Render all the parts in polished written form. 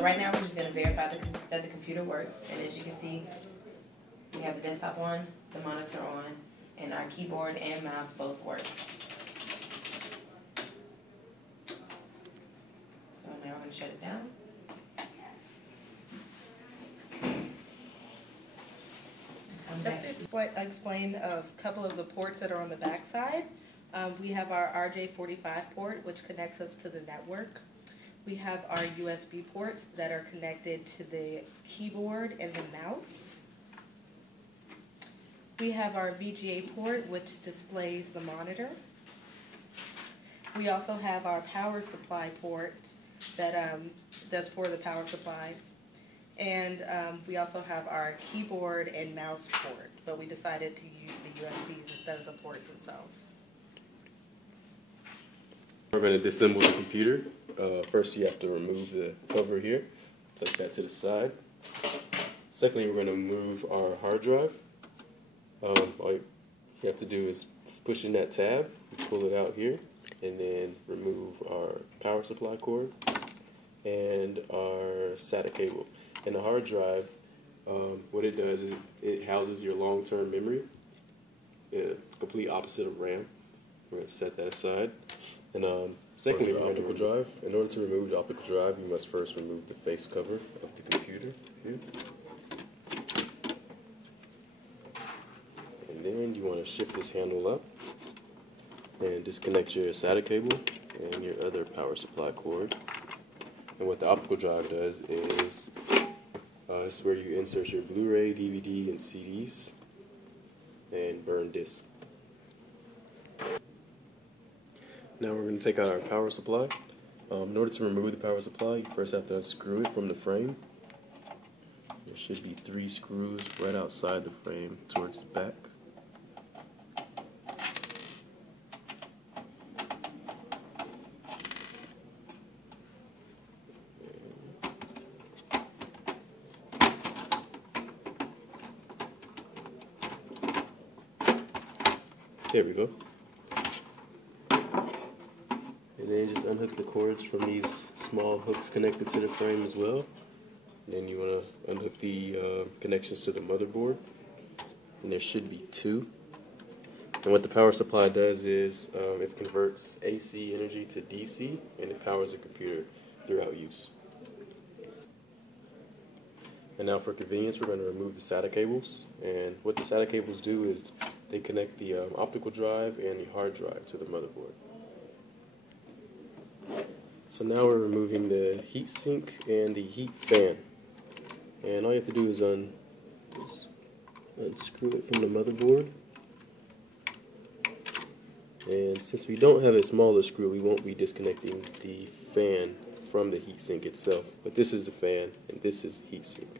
So right now we're just going to verify that the computer works. And as you can see, we have the desktop on, the monitor on, and our keyboard and mouse both work. So now we're going to shut it down. Just to explain a couple of the ports that are on the back side. We have our RJ45 port, which connects us to the network. We have our USB ports that are connected to the keyboard and the mouse. We have our VGA port, which displays the monitor. We also have our power supply port that's for the power supply. And we also have our keyboard and mouse port, but we decided to use the USBs instead of the ports itself. We're going to disassemble the computer. First you have to remove the cover here, place that to the side. Secondly, we're going to move our hard drive. All you have to do is push in that tab, pull it out here, and then remove our power supply cord and our SATA cable. And the hard drive, what it does is it houses your long-term memory, complete opposite of RAM. We're going to set that aside. And secondly, the optical drive. In order to remove the optical drive, you must first remove the face cover of the computer here. And then you want to shift this handle up and disconnect your SATA cable and your other power supply cord. And what the optical drive does is this is where you insert your Blu-ray, DVD, and CDs and burn discs. Now we're going to take out our power supply. In order to remove the power supply, you first have to unscrew it from the frame. There should be 3 screws right outside the frame towards the back. There we go. And then just unhook the cords from these small hooks connected to the frame as well. And then you want to unhook the connections to the motherboard. And there should be 2. And what the power supply does is it converts AC energy to DC, and it powers the computer throughout use. And now for convenience, we're going to remove the SATA cables. And what the SATA cables do is they connect the optical drive and the hard drive to the motherboard. So now we're removing the heat sink and the heat fan. And all you have to do is unscrew it from the motherboard. And since we don't have a smaller screw, we won't be disconnecting the fan from the heat sink itself. But this is the fan and this is heat sink.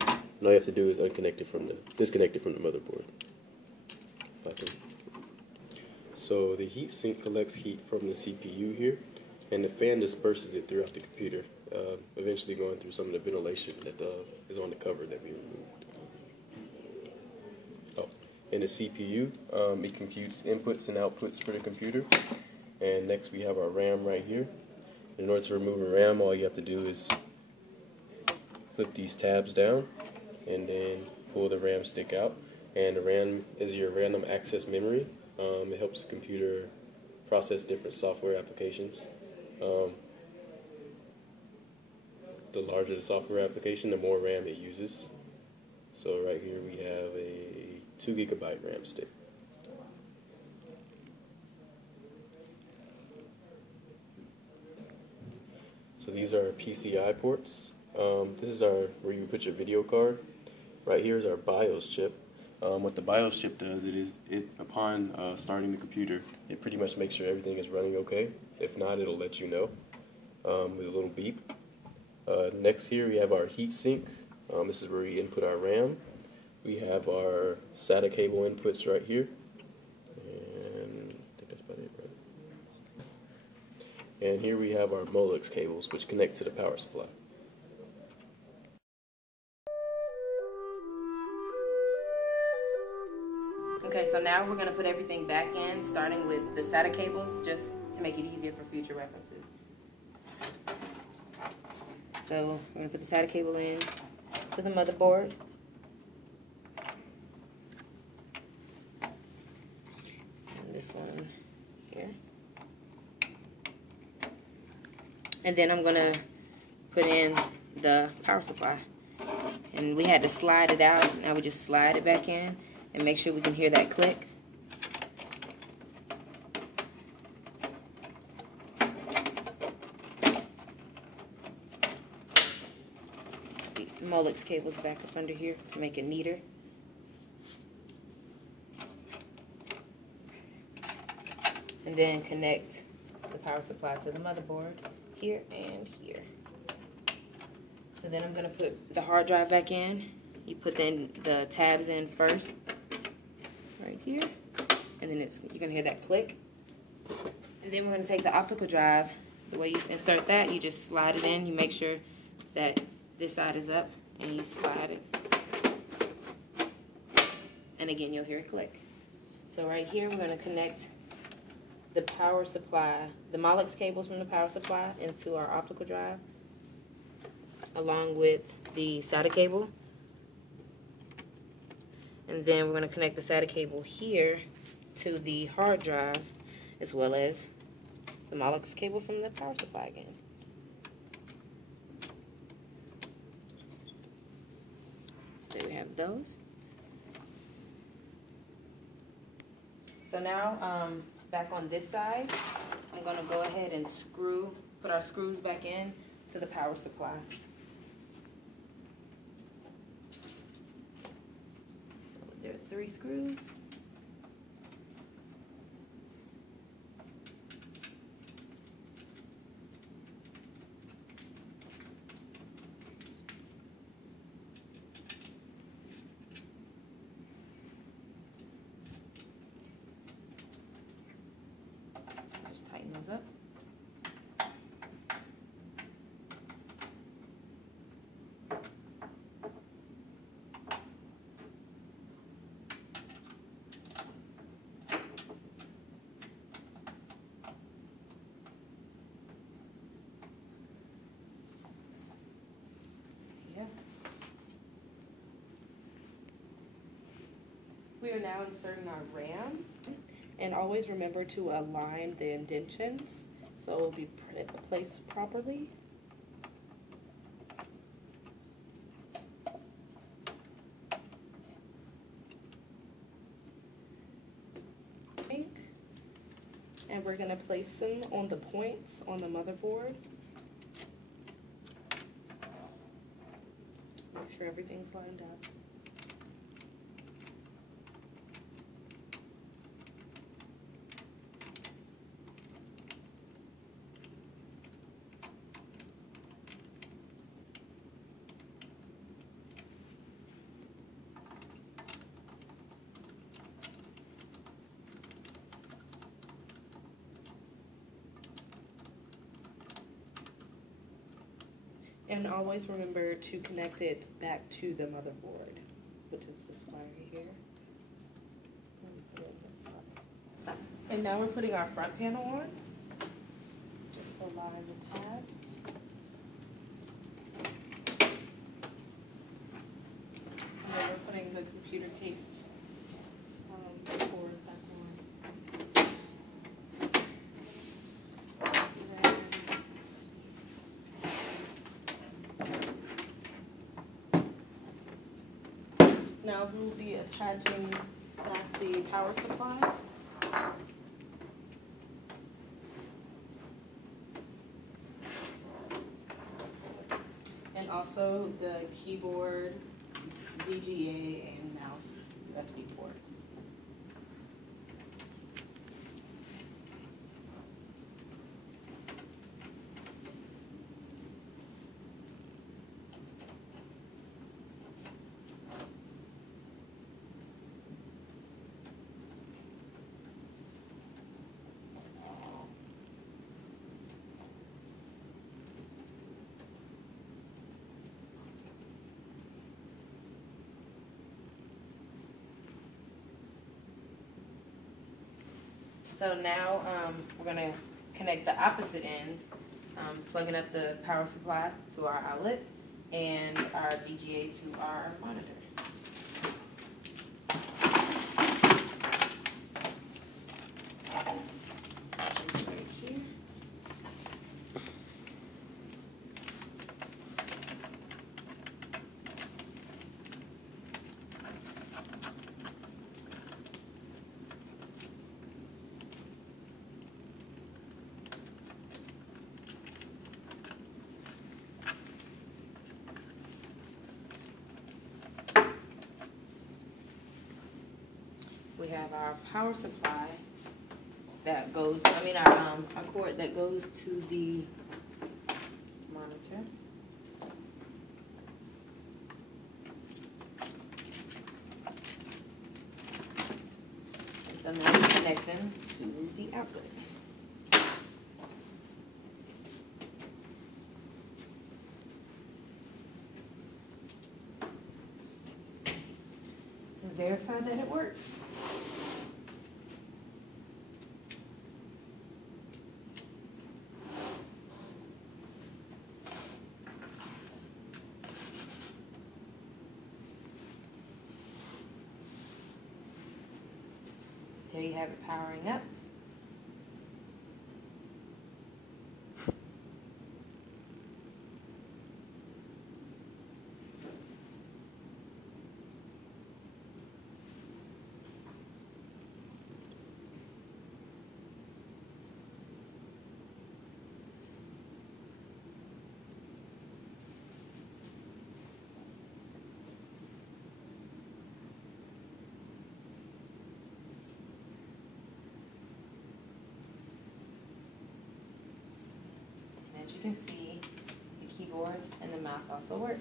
And all you have to do is disconnect it from the motherboard. So the heat sink collects heat from the CPU here, and the fan disperses it throughout the computer, eventually going through some of the ventilation that is on the cover that we removed. Oh, and the CPU, it computes inputs and outputs for the computer. And next we have our RAM right here. In order to remove a RAM, all you have to do is flip these tabs down and then pull the RAM stick out. And the RAM is your random access memory. It helps the computer process different software applications. The larger the software application, the more RAM it uses. So right here we have a 2 GB RAM stick. So these are PCI ports. This is where you put your video card. Right here is our BIOS chip. What the BIOS chip does, upon starting the computer, it pretty much makes sure everything is running okay. If not, it'll let you know with a little beep. Next here we have our heat sink. This is where we input our RAM. We have our SATA cable inputs right here. And I think that's about it, right? And here we have our Molex cables, which connect to the power supply. Okay, so now we're going to put everything back in, starting with the SATA cables, just to make it easier for future references. So we're gonna put the SATA cable in to the motherboard. And this one here. And then I'm gonna put in the power supply. And we had to slide it out. Now we just slide it back in and make sure we can hear that click. The Molex cable's back up under here to make it neater. And then connect the power supply to the motherboard here and here. So then I'm going to put the hard drive back in. You put the tabs in first, right here, and then you're going to hear that click. And then we're going to take the optical drive. The way you insert that, you just slide it in. You make sure that this side is up, and you slide it. And again, you'll hear it click. So right here, we're going to connect the power supply, the Molex cables from the power supply into our optical drive, along with the SATA cable. And then we're going to connect the SATA cable here to the hard drive, as well as the Molex cable from the power supply again. So there we have those. So now, back on this side, I'm going to go ahead and put our screws back in to the power supply. So there are 3 screws. Tighten those up. Yeah. We are now inserting our RAM. And always remember to align the indentions so it will be placed properly. And we're going to place them on the points on the motherboard. Make sure everything's lined up. And always remember to connect it back to the motherboard, which is this wire here. And now we're putting our front panel on. Just align the tabs. And then we're putting the computer case board back on. Now we'll be attaching back the power supply. And also the keyboard, VGA, and mouse USB ports. So now we're going to connect the opposite ends plugging up the power supply to our outlet and our VGA to our monitor. This right here. We have our power supply that goes, our cord that goes to the monitor. And so now we connect them to the outlet. And verify that it works. There you have it powering up. As you can see, the keyboard and the mouse also work.